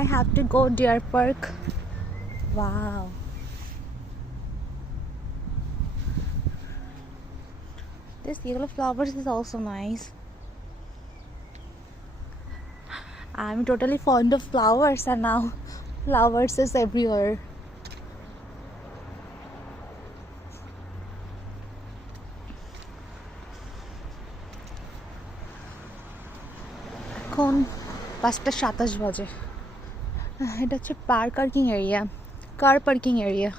I have to go deer park. Wow. This yellow flowers is also nice. I'm totally fond of flowers, and now flowers is everywhere. এখন 5:27 বাজে। এটা হচ্ছে car parking area.